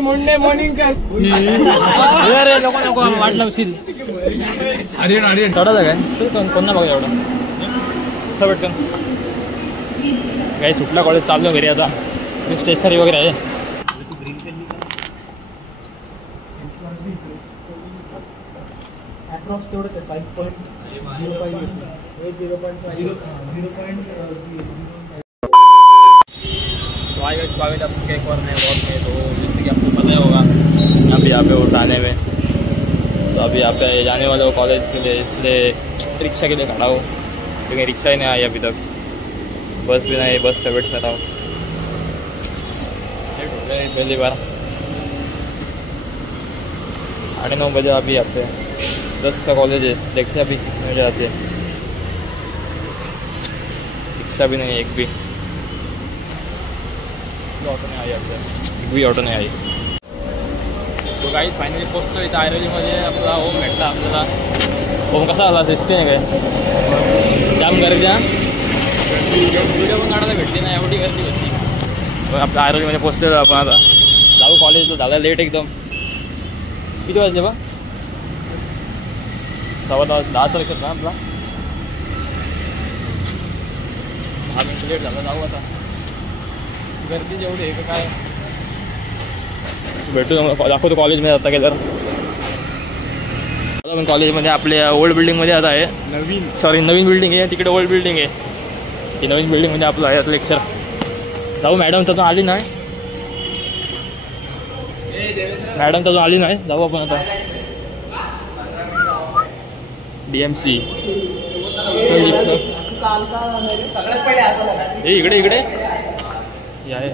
मुंडे मॉर्निंग कर नको नको वाट लावशील. चढा काय कोणा बघा एवढं भेटकन काही सुटला कॉलेज चाललो घरी आता. स्टेशनरी वगैरे आहे. अप्रॉक्स तेवढंच आहे 5.05 स्वागत है आप सबके एक और नए ब्लॉग में. तो जैसे कि आपको पता ही होगा अभी यहाँ पे उठाने में, तो अभी यहाँ पे जाने वाले हो कॉलेज के लिए, इसलिए रिक्शा के लिए खड़ा हो. लेकिन रिक्शा ही नहीं आई अभी तक, बस भी नहीं, बस का वेट कर रहा हूँ. लेट हो गया पहली बार. 9:30 बजे अभी यहाँ पे 10 का कॉलेज है. देखते अभी कितने बजे आते हैं. रिक्शा भी नहीं, एक भी ऑटो नहीं आई. आपल्या एक भी ऑटो नहीं आई. तो गाईज फायनली पोचतो इथं ऐरोलीमध्ये. आपला होम भेटला आपल्याला. होम कसा आला सिस्टी नाही काय जाम गर्दी. व्हिडिओ पण काढायला भेटली नाही, एवढी गर्दी होती. आपल्या ऐरोलीमध्ये पोचलेलो आपण. आता जाऊ कॉलेजला. झालं लेट एकदम. किती वाजले बा? 10:15. 10चा लेक्चर ना आपला. 10 मिनिट लेट झाला. जाऊ आता. गर्दी जेवढी आहे का काय भेटू. दाखवतो कॉलेजमध्ये आता गेल्यावर. आता पण कॉलेजमध्ये आपल्या ओल्ड बिल्डिंगमध्ये आता आहे. नवीन बिल्डिंग आहे. तिकडे ओल्ड बिल्डिंग आहे. ही नवीन बिल्डिंगमध्ये आपलं आहे आता लेक्चर. जाऊ. मॅडम त्यातून आली नाही. जाऊ आपण आता. DMC इकडे आहे.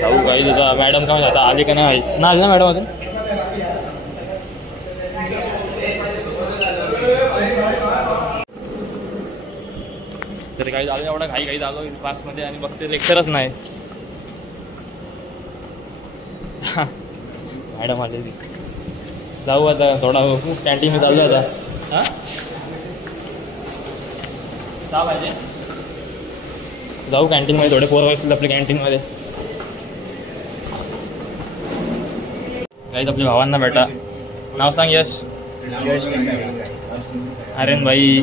जाऊ काही आता. मॅडम काय आता आली का नाही ना? आली ना मॅडम अजून. तर काही झालं एवढा घाई झालो क्लासमध्ये आणि बघते लेक्चरच नाही. मॅडम आली. जाऊ आता थोडा कॅन्टीनमध्ये चाललो आता. हां चहा पाहिजे. जाऊ कॅन्टीनमध्ये. थोडे पोरं असतील आपल्या कॅन्टीनमध्ये. काहीच आपल्या भावांना भेटा. नाव सांग. यश. आर्यन भाई.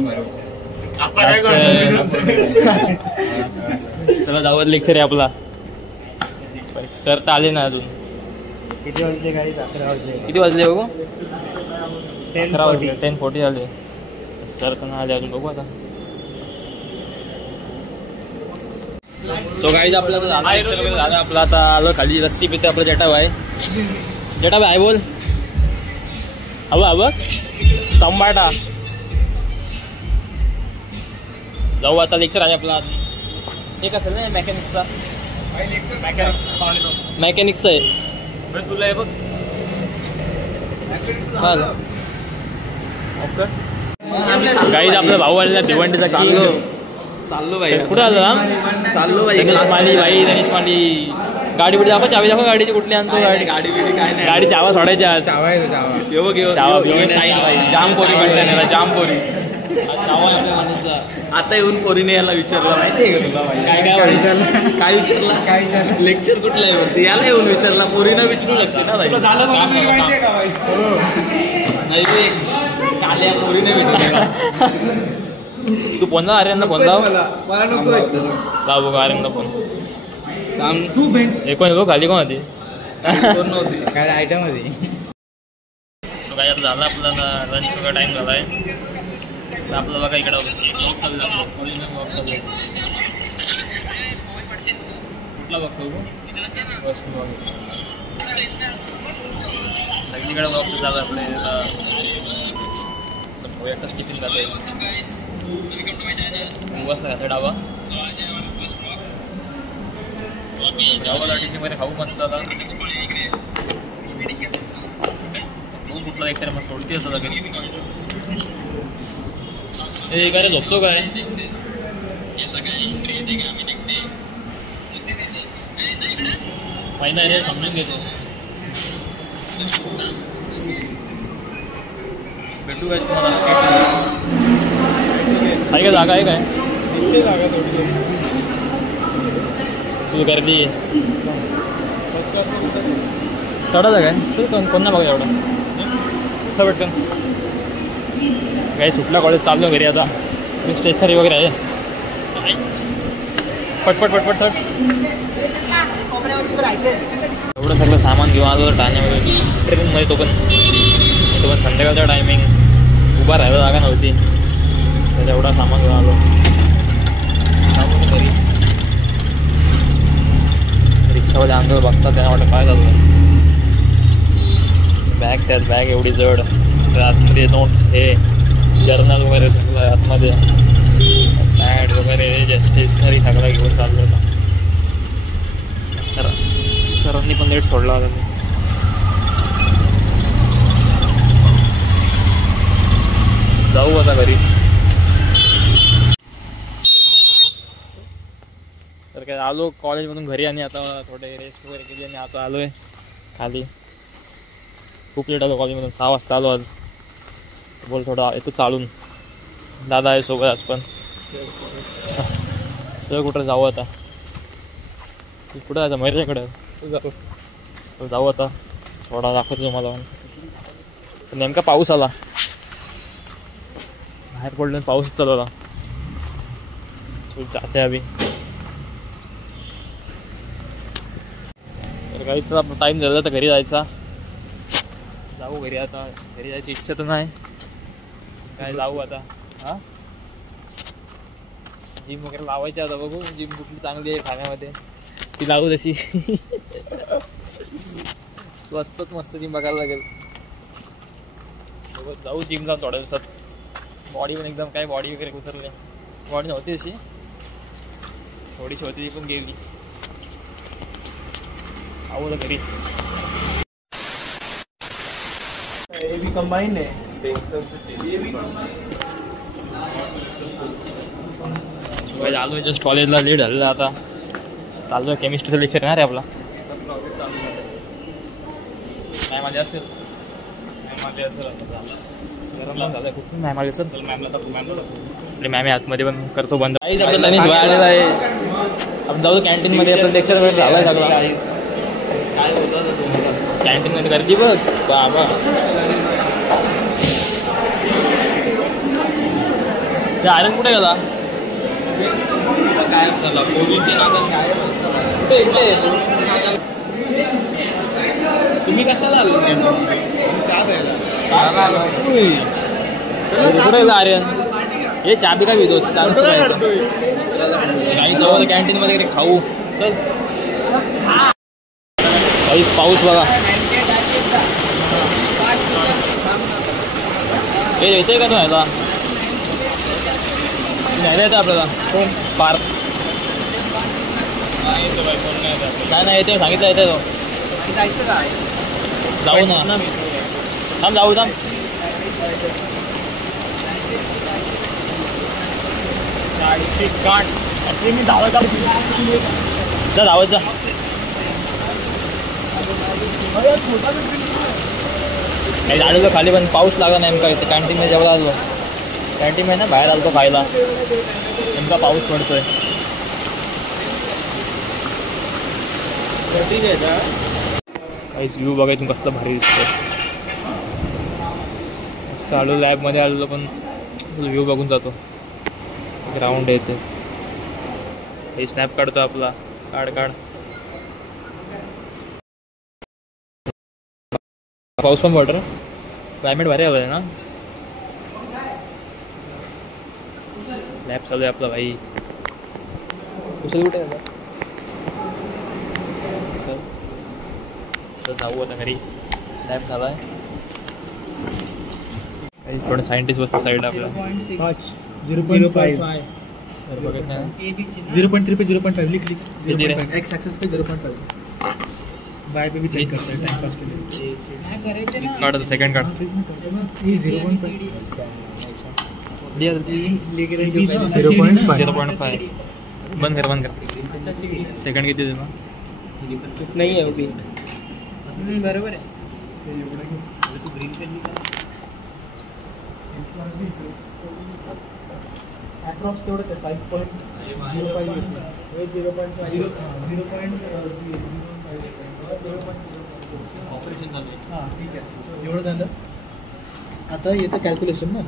चला जाऊ. लेक्चर आहे आपला. सर तर आले ना अजून. किती वाजले? काही 11 वाजले. किती वाजले बघू? 10:40 आले. सर तर आले अजून. बघू आता. तो गाईज आपला झाला. आपला आता आलो खाली. रस्ती पिते आपला जटाबाई. जटाबाई बोल. हवं संभाटा. जाऊ आता. लेक्चर आहे आपला. एक असेल ना मॅकॅनिक्सचा. मॅकॅनिक्सचं आहे. तुला आहे बघ. गाईज आपला भाऊ आलेला भिवंडीचा. चाललो भाई. कुठं आलं? चाललो भाई. गणेश माली. गाडी कुठे दाखव. चावी दाखव गाडीची. कुठली आणतो गाडी? गाडी काय नाही. गाडी चावा सोडायच्या. चावा जाम पोरी म्हणता. जाम पोरी. आता येऊन पोरीने याला विचारलं माहिती आहे का तुला? काय विचारला? लेक्चर कुठलं आहे वरती? याला येऊन विचारला. पोरीनं विचारू लागते ना भाई. नाही काल्या पोरीने भेटला. तू फोन लाव. आर्यनला फोन लाव. मला नको. लाव बघ आर्यनला फोन. तू भेट. कोण बघ खाली. कोण होती? नव्हती काय आयटम होती. काय आता झालं आपल्याला. लंच वगैरे टाईम झाला आहे. आपलं बघा इकडं वॉक चालू आहे. कॉलेजला वॉक चालू आहे. कुठला बघतो सगळीकडे वॉक चालू आहे आपले. एकटाच टिफिन खाते. बसला खाते डावा. डावाला टिफिन वगैरे खाऊ मस्त. आता कुठला एक तरी मग सोडते असं लगेच. हे काय झोपतो काय? माहिती रे समजून घेतो. भेटू काय तुम्हाला स्केटिंग आहे का जागा आहे काय दिसते जागा थोडी तुझी गर्दी आहे चढा जागा आहे चल कोण ना बघा एवढं असं पटकन काही सुटला कॉलेज चाललो घरी आता स्टेशनरी वगैरे आहे पटपट पटपट चढ एवढं सगळं सामान घेऊन आलो तर ठाण्यामध्ये ट्रेनमध्ये तो पण संध्याकाळचा टायमिंग उभा राहायला जागा नव्हती तर एवढा सामान घेऊन आलो घरी रिक्षावाले आंदोलन बघतात त्यांना वाटतं काय झालं बॅग त्यात बॅग एवढी जड आतमध्ये नोट्स हे जर्नल वगैरे सगळं आतमध्ये पॅड वगैरे जे स्टेशनरी सगळं घेऊन चाललो होता सरांनी पण लेट सोडला होता मी जाऊ आता घरी तर काय आलो कॉलेजमधून घरी आणि आता थोडे रेस्ट वगैरे केली आणि आता आलो आहे खाली खूप लेट आलो कॉलेजमधून 6 वाजता आलो आज बोल थोडा येतो चालून दादा आहे सोबत आज पण सर कुठं जाऊ आता कुठं जायचं मैऱ्याकडं जाऊ जाऊ आता थोडा दाखवतो तुम्हाला पण नेमका पाऊस आला बाहेर पडलो पाऊसच चालू होता जाते अभि तर काहीच आपला टाईम झाला तर घरी जायचा जाऊ घरी आता घरी जायची इच्छा तर नाही काय जाऊ आता हां जिम वगैरे लावायची आता बघू जिम कुठली चांगली आहे ठाण्यामध्ये ती लावू तशी स्वस्तात मस्त जिम बघायला लागेल बघू जाऊ जिम जाऊन थोड्या दिवसात बॉडी पण एकदम काय बॉडी वगैरे उतरली बॉडी नव्हती अशी थोडीशी होती ती पण गेली आवडलं घरी ये भी कंबाइन है आलो जस्ट कॉलेजला लेट झालेला आता चालू आहे केमिस्ट्रीचं लेक्चर आहे रे आपला मॅम आली असेल खूप मॅम आली असेल आपली मॅम आतमध्ये पण करतो बंद काहीच आपलं तनीस वय आलेला आहे आपण जाऊ कॅन्टीनमध्ये आपलं लेक्चर वगैरे झाला आहे सगळं काय होतं कॅन्टीनमध्ये गर्दी बघ बाबा ते आयरन कुठे गेला काय झाला कोविडच्या नादात कुठे इकडे तुम्ही कशाला आलो कुठे आर्यन हे चहा बी का घेतो काही जाऊ कॅन्टीनमध्ये वगैरे खाऊ चल पाऊस बघा हे येतोय का तो ह्याला न्यायला येतं आपल्याला कोण पार्क नाही येतो सांगितलं येतं तो जाऊ ना थांब जाऊ थांब मी धावत जा धावत जा काही झालं खाली पण पाऊस लागला नेमका इथे कॅन्टीनमध्ये जेवढा आलो कॅन्टीनमध्ये ना बाहेर आलो खायला नेमका पाऊस पडतोय काहीच व्ह्यू बघायचं कसलं भारी दिसतं मस्त आलो लॅबमध्ये आलेलो पण व्ह्यू बघून जातो ग्राउंड येते हे स्नॅप काढतो आपला काढ पाऊस पण पडतो क्लायमेट भारी आलं आहे ना लॅब चालू आहे आपला भाई कुशल कुठे आहे चल जाऊ आता घरी लॅब झाला आहे काहीच थोडं सायंटिस्ट बसतं साईड आपल्याला 0.5 सर बघत नाही 0.3 पे 0.5 लिख एक्स एक्सेस पे 0.5 वाई पे भी चेक करते हैं टाइम पास के लिए काढ सेकंड काढ ये 0.5 दिया 0.5 बंद कर सेकंड किती देतो नहीं है अभी बरोबर आहे अप्रॉक्स तेवढंच आहे 5.05 ऑपरेशन झालं. हां ठीक आहे एवढं झालं. आता याचं कॅल्क्युलेशन ना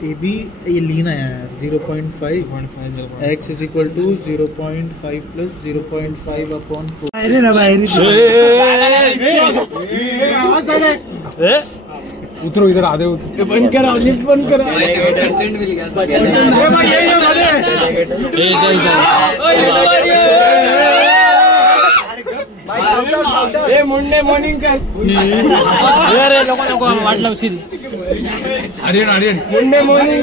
ते बी लिहिणं आहे यार 0.5 x is equal to 0.5 plus 0.5 upon 4. अरे ना उतरो इधर आधे उतरो. बंद करा लिफ्ट बंद करा. मुंडे मॉर्निंग कर. अरे नको वाट लावशील. आर्यन मुंडे मॉर्निंग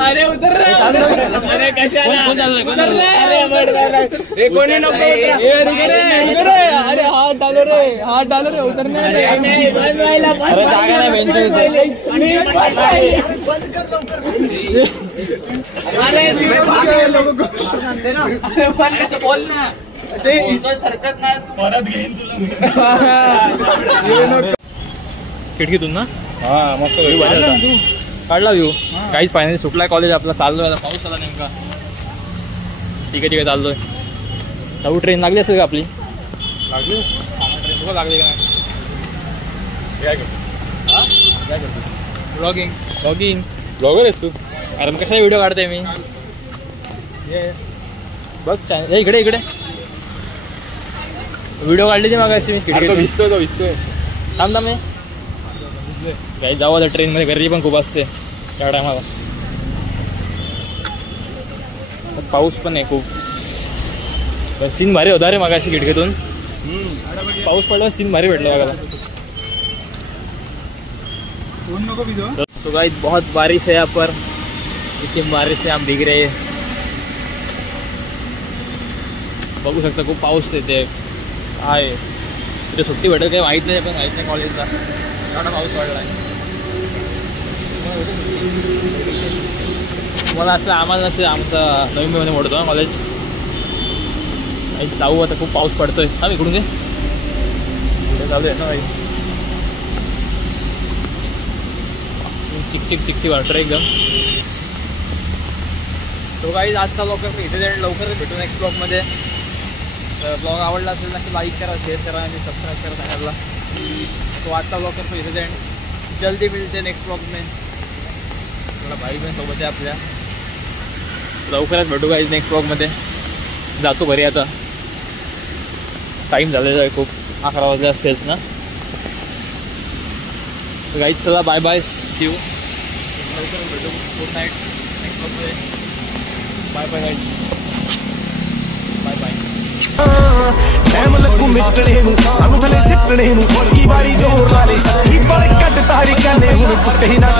अरे उतर रे. अरे कशाला उतर रे. अरे कोणी नको अरे हात डालो रे उतरणे. अरे जागा नाही बेंच. बोल ना सरकत नाही परत घेईन खिडकीतून ना हा मस्त काढला व्ह्यू. काहीच फायनली सुटलाय कॉलेज आपला. चाललोय आता. पाऊस आला नेमका. ठीक आहे चाललोय. नऊ ट्रेन लागली असेल का आपली? लागली ट्रेन तुला लागली का नाही? काय करतो हां काय करतोस? ब्लॉगिंग ब्लॉगर आहेस तू? अरे मग कशा व्हिडिओ काढते मी? बघ चॅनल इकडे व्हिडिओ काढली ती मग अशी मी दिसतोय थांब मी काही जाऊ आता. ट्रेनमध्ये गर्दी पण खूप असते त्या टायमाला. पाऊस पण आहे खूप. सीन भारी होता रे मग अशी खिडकीतून. पाऊस पडला सीन भारी भेटला बघायला. तो गाइस बहुत बारिश है यहाँ पर. इतनी बारिश से हम भीग रहे हैं. बघू शकता खूप पाऊस येते आहे. तिथे सुट्टी भेटेल काही माहीत नाही पण माहीत नाही कॉलेजला एवढा पाऊस पडला आहे. मला असं आम्हाला नसेल आमचा नवीन मध्ये मोडतो ना कॉलेज. जाऊ आता खूप पाऊस पडतोय. सांग इकडून पुढे चालू आहे ना भाई. चिकचिक वाटतं एकदम. तो काही आजचा ब्लॉग इथे लवकरच भेटू नेक्स्ट ब्लॉगमध्ये. ब्लॉग आवडला असेल नक्की लाईक करा, शेअर करा आणि सबस्क्राईब करा चॅनलला. तो आजचा ब्लॉग करतो इथे एंड. जल्दी मिळते नेक्स्ट ब्लॉग में. थोडा भाई पण सोबत आहे आपल्या. लवकरच भेटू गाईज नेक्स्ट ब्लॉगमध्ये. जातो घरी आता. टाईम झालेला आहे खूप. 11 वाजले असतील ना. गाईज चला बाय बाय. C you. लवकरच भेटू. गुड नाईट नेक्स्ट ब्लॉगमध्ये. Bye bye guys. Bye bye. Time ਲੱਗੂ ਮਿੱਟਣੇ ਨੂੰ ਸਾਨੂੰ ਥਲੇ ਸਿੱਟਣੇ ਨੂੰ ਕੀ ਵਾਰੀ ਜ਼ੋਰ ਲਾ ਲੈ ਹੀ ਬੜ ਕੱਢ ਤਾਰੀ ਕਹਿੰਦੇ ਹੁਣ ਟੁੱਟੇ ਨਾ